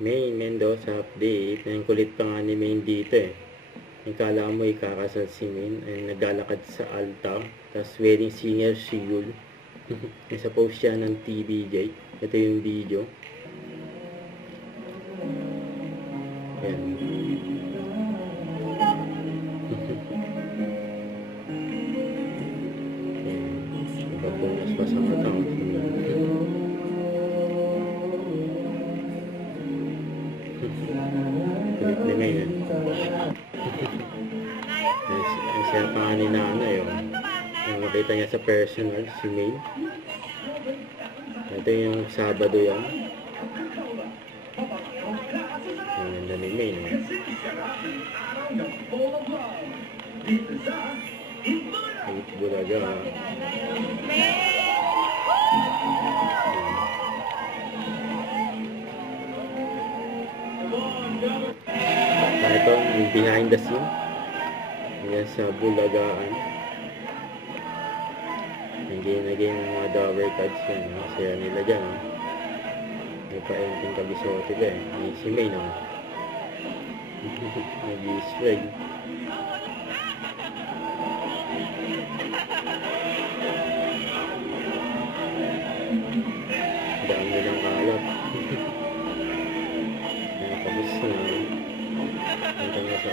Maine Mendoza update. Ang kulit pa nga ni Maine dito eh. Kala mo ikakasal si Maine ay naglalakad sa altar. Tapos wedding singer si Yul. Nasa post siya ng TVJ. Ito yung video. Ayan. Nakapunas pa sa mata. Kulit na ngayon. Ang siya pa nga ni nanay. Yung makita niya sa personal, si May. Ito yung Sabado yan. Ang ganda ni May. Ay, bulaga. Ito, yung behind the scene. Ayan sa Bulagaan. Naging mga dover cards yan. Masaya nila dyan. May pa-ending kabisote ka eh. May si May naman. Nag-i-swag. Dami nilang kalap. Tapos na. Hanggang na sa...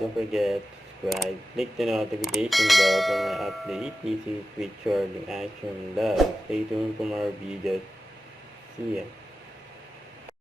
Don't forget to subscribe, click the notification bell for my update. This is Twitch Shorting Action Live. Stay tuned for more videos. See ya.